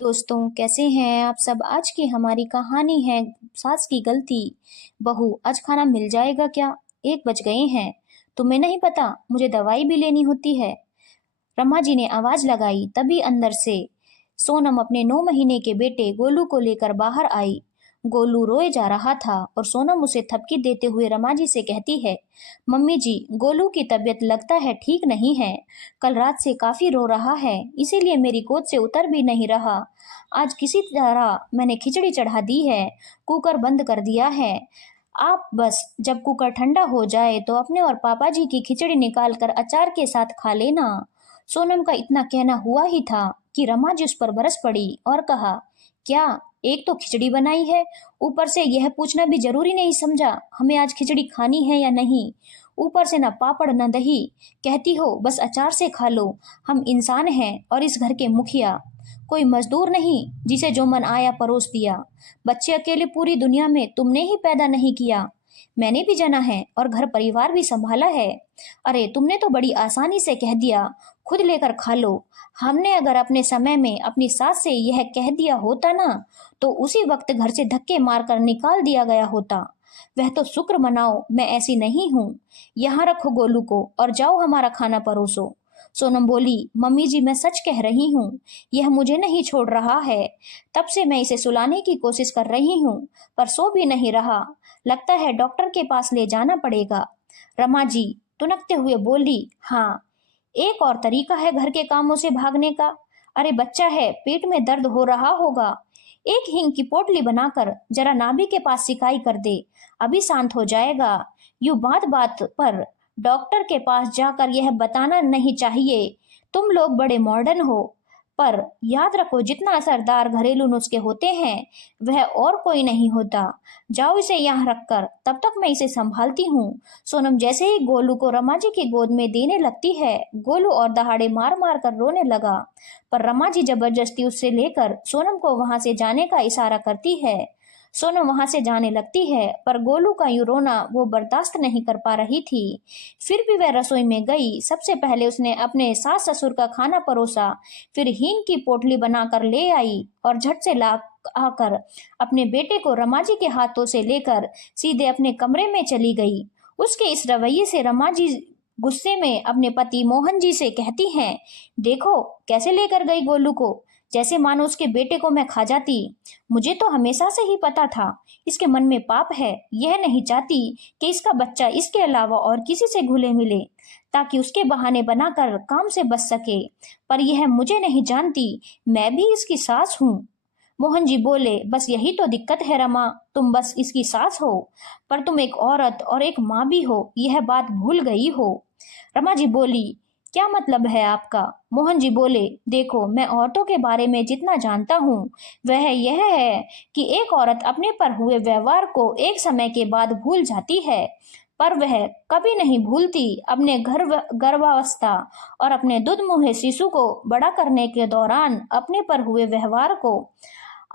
दोस्तों, कैसे हैं आप सब? आज की हमारी कहानी है सास की गलती। बहू, आज खाना मिल जाएगा क्या? 1 बज गए हैं। तुम्हें नहीं पता, मुझे दवाई भी लेनी होती है। रमा जी ने आवाज लगाई। तभी अंदर से सोनम अपने 9 महीने के बेटे गोलू को लेकर बाहर आई। गोलू रोए जा रहा था और सोनम उसे थपकी देते हुए रमा जी से कहती है, मम्मी जी, गोलू की तबीयत लगता है ठीक नहीं है। कल रात से काफी रो रहा है, इसीलिए मेरी गोद से उतर भी नहीं रहा। आज किसी तरह मैंने खिचड़ी चढ़ा दी है, कुकर बंद कर दिया है। आप बस जब कुकर ठंडा हो जाए तो अपने और पापा जी की खिचड़ी निकाल कर अचार के साथ खा लेना। सोनम का इतना कहना हुआ ही था कि रमा जी उस पर बरस पड़ी और कहा, क्या एक तो खिचड़ी बनाई है, ऊपर से यह पूछना भी जरूरी नहीं समझा हमें आज खिचड़ी खानी है या नहीं? ऊपर से न पापड़ न दही, कहती हो बस अचार से खा लो। हम इंसान हैं और इस घर के मुखिया, कोई मजदूर नहीं जिसे जो मन आया परोस दिया। बच्चे अकेले पूरी दुनिया में तुमने ही पैदा नहीं किया, मैंने भी जना है और घर परिवार भी संभाला है। अरे तुमने तो बड़ी आसानी से कह दिया खुद लेकर खा लो। हमने अगर अपने समय में अपनी सास से यह कह दिया होता ना, तो उसी वक्त घर से धक्के मारकर निकाल दिया गया होता। वह तो शुक्र मनाओ मैं ऐसी नहीं हूँ। यहाँ रखो गोलू को और जाओ हमारा खाना परोसो। सोनम बोली, मम्मी जी मैं सच कह रही हूँ, यह मुझे नहीं छोड़ रहा है। तब से मैं इसे सुलाने की कोशिश कर रही हूँ, पर सो भी नहीं रहा। लगता है डॉक्टर के पास ले जाना पड़ेगा। रमा जी तुनकते हुए बोली, हाँ, एक और तरीका है घर के कामों से भागने का। अरे बच्चा है, पेट में दर्द हो रहा होगा, एक हींग की पोटली बनाकर जरा नाभि के पास सिकाई कर दे, अभी शांत हो जाएगा। यूं बात बात पर डॉक्टर के पास जाकर यह बताना नहीं चाहिए तुम लोग बड़े मॉडर्न हो, पर याद रखो जितना असरदार घरेलू नुस्खे होते हैं वह और कोई नहीं होता। जाओ इसे यहाँ रखकर, तब तक मैं इसे संभालती हूँ। सोनम जैसे ही गोलू को रमा जी की गोद में देने लगती है, गोलू और दहाड़े मार मार कर रोने लगा। पर रमा जी जबरदस्ती उससे लेकर सोनम को वहां से जाने का इशारा करती है। सोनम वहां से जाने लगती है, पर गोलू का यूं रोना वो बर्दाश्त नहीं कर पा रही थी। फिर भी वह रसोई में गई। सबसे पहले उसने अपने सास ससुर का खाना परोसा, फिर हींग की पोटली बनाकर ले आई और झट से ला आकर अपने बेटे को रमा जी के हाथों से लेकर सीधे अपने कमरे में चली गई। उसके इस रवैये से रमा जी गुस्से में अपने पति मोहन जी से कहती हैं, देखो कैसे लेकर गई गोलू को, जैसे मानो उसके बेटे को मैं खा जाती। मुझे तो हमेशा से ही पता था इसके मन में पाप है, यह नहीं चाहती कि इसका बच्चा इसके अलावा और किसी से घुले मिले ताकि उसके बहाने बनाकर काम से बच सके। पर यह मुझे नहीं जानती, मैं भी इसकी सास हूँ। मोहन जी बोले, बस यही तो दिक्कत है रमा, तुम बस इसकी सास हो, पर तुम एक औरत और एक माँ भी हो, यह बात भूल गई हो। रमा जी बोली, क्या मतलब है आपका? मोहन जी बोले, देखो मैं औरतों के बारे में जितना जानता हूँ वह यह है कि एक औरत अपने पर हुए व्यवहार को एक समय के बाद भूल जाती है, पर वह कभी नहीं भूलती अपने गर्भावस्था और अपने दूध मुहे शिशु को बड़ा करने के दौरान अपने पर हुए व्यवहार को।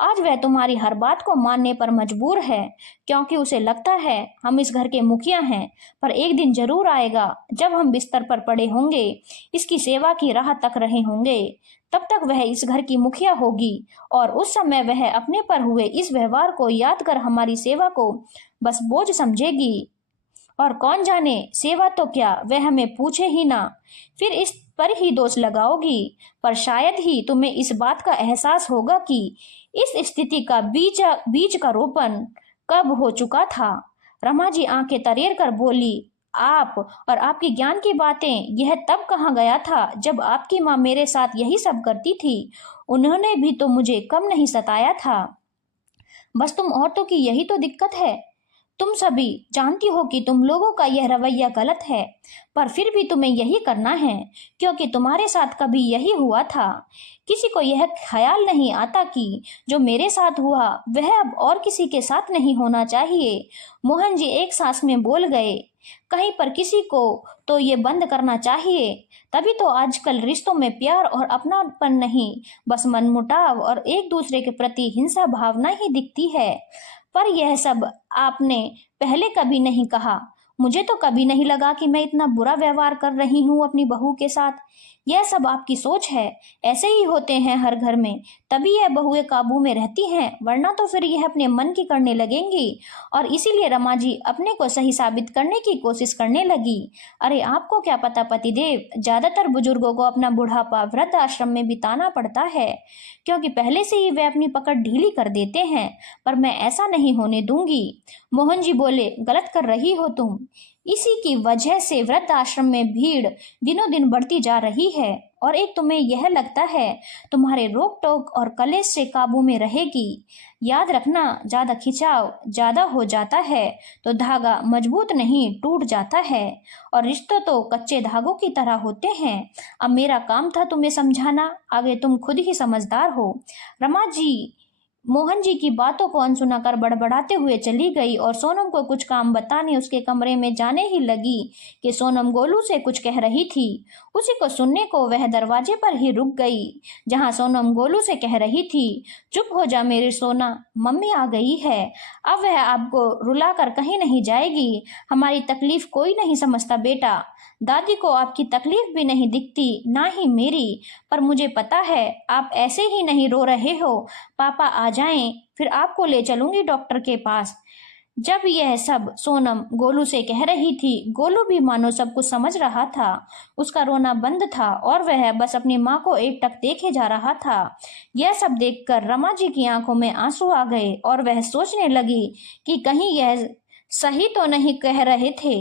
आज वह तुम्हारी हर बात को मानने पर मजबूर है, क्योंकि उसे लगता है हम इस घर के मुखिया हैं। पर एक दिन जरूर आएगा जब हम बिस्तर पर पड़े होंगे, इसकी सेवा की राह तक रहे होंगे, तब तक वह इस घर की मुखिया होगी और उस समय वह अपने पर हुए इस व्यवहार को याद कर हमारी सेवा को बस बोझ समझेगी। और कौन जाने सेवा तो क्या वह हमें पूछे ही ना, फिर इस पर ही दोष लगाओगी। पर शायद ही तुम्हें इस बात का एहसास होगा कि इस स्थिति का बीज का रोपण कब हो चुका था। रमा जी आंखें तरेर कर बोली, आप और आपकी ज्ञान की बातें, यह तब कहाँ गया था जब आपकी माँ मेरे साथ यही सब करती थी। उन्होंने भी तो मुझे कम नहीं सताया था। बस तुम औरतों की यही तो दिक्कत है। तुम सभी जानती हो कि तुम लोगों का यह रवैया गलत है, पर फिर भी तुम्हें यही करना है क्योंकि तुम्हारे साथ कभी यही हुआ था। किसी को यह ख्याल नहीं आता कि जो मेरे साथ हुआ वह अब और किसी के साथ नहीं होना चाहिए। मोहन जी एक सांस में बोल गए, कहीं पर किसी को तो ये बंद करना चाहिए। तभी तो आजकल रिश्तों में प्यार और अपनापन नहीं, बस मनमुटाव और एक दूसरे के प्रति हिंसा भावना ही दिखती है। पर यह सब आपने पहले कभी नहीं कहा। मुझे तो कभी नहीं लगा कि मैं इतना बुरा व्यवहार कर रही हूँ अपनी बहू के साथ। यह सब आपकी सोच है। ऐसे ही होते हैं हर घर में, तभी यह बहुएं काबू में रहती हैं, वरना तो फिर यह अपने मन की करने लगेंगी। और इसीलिए रमा जी अपने को सही साबित करने की कोशिश करने लगी। अरे आपको क्या पता पतिदेव, ज्यादातर बुजुर्गों को अपना बुढ़ापा वृद्ध आश्रम में बिताना पड़ता है, क्योंकि पहले से ही वे अपनी पकड़ ढीली कर देते हैं। पर मैं ऐसा नहीं होने दूंगी। मोहन जी बोले, गलत कर रही हो तुम। इसी की वजह से वृद्ध आश्रम में भीड़ दिनों दिन बढ़ती जा रही है, और एक तुम्हें यह लगता है तुम्हारे रोक टोक और कलेश से काबू में रहेगी। याद रखना, ज्यादा खिंचाव ज्यादा हो जाता है तो धागा मजबूत नहीं टूट जाता है, और रिश्तों तो कच्चे धागों की तरह होते हैं। अब मेरा काम था तुम्हें समझाना, आगे तुम खुद ही समझदार हो। रमा जी मोहन जी की बातों को अनसुना कर बड़बड़ाते हुए चली गई और सोनम को कुछ काम बताने उसके कमरे में जाने ही लगी कि सोनम गोलू से कुछ कह रही थी। उसी को सुनने को वह दरवाजे पर ही रुक गई, जहां सोनम गोलू से कह रही थी, चुप हो जा मेरी सोना, मम्मी आ गई है। अब वह आपको रुलाकर कहीं नहीं जाएगी। हमारी तकलीफ कोई नहीं समझता बेटा। दादी को आपकी तकलीफ भी नहीं दिखती, ना ही मेरी। पर मुझे पता है आप ऐसे ही नहीं रो रहे हो। पापा आ जाएं, फिर आपको ले चलूंगी डॉक्टर के पास। जब यह सब सोनम गोलू से कह रही थी, गोलू भी मानो सब कुछ समझ रहा था। उसका रोना बंद था और वह बस अपनी माँ को एकटक देखे जा रहा था। यह सब देखकर रमा जी की आंखों में आंसू आ गए और वह सोचने लगी कि कहीं यह सही तो नहीं कह रहे थे।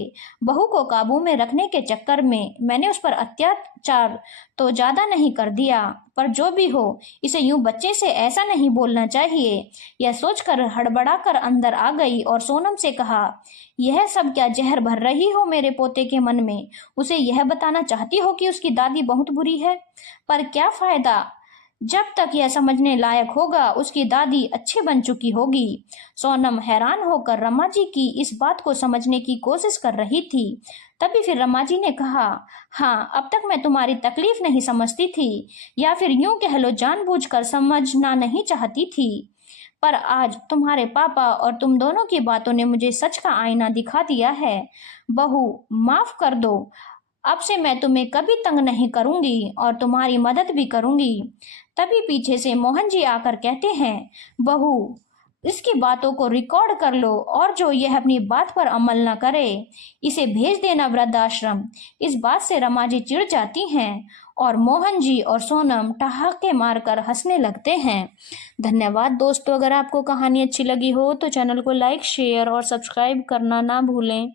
बहू को काबू में रखने के चक्कर में मैंने उस पर अत्याचार तो ज्यादा नहीं कर दिया, पर जो भी हो, इसे यूं बच्चे से ऐसा नहीं बोलना चाहिए। यह सोचकर हड़बड़ाकर अंदर आ गई और सोनम से कहा, यह सब क्या जहर भर रही हो मेरे पोते के मन में? उसे यह बताना चाहती हो कि उसकी दादी बहुत बुरी है? पर क्या फायदा, जब तक यह समझने लायक होगा उसकी दादी अच्छी बन चुकी होगी। सोनम हैरान होकर रमा जी की इस बात को समझने की कोशिश कर रही थी। तभी फिर रमा जी ने कहा, हाँ, अब तक मैं तुम्हारी तकलीफ नहीं समझती थी, या फिर यूं कह लो जानबूझकर समझना नहीं चाहती थी। पर आज तुम्हारे पापा और तुम दोनों की बातों ने मुझे सच का आईना दिखा दिया है। बहू, माफ कर दो। अब से मैं तुम्हें कभी तंग नहीं करूंगी और तुम्हारी मदद भी करूंगी। तभी पीछे से मोहन जी आकर कहते हैं, बहू, इसकी बातों को रिकॉर्ड कर लो, और जो यह अपनी बात पर अमल न करे इसे भेज देना वृद्धाश्रम। इस बात से रमा जी चिढ़ जाती हैं और मोहन जी और सोनम ठहाके मारकर हंसने लगते हैं। धन्यवाद दोस्तों। अगर आपको कहानी अच्छी लगी हो तो चैनल को लाइक, शेयर और सब्सक्राइब करना ना भूलें।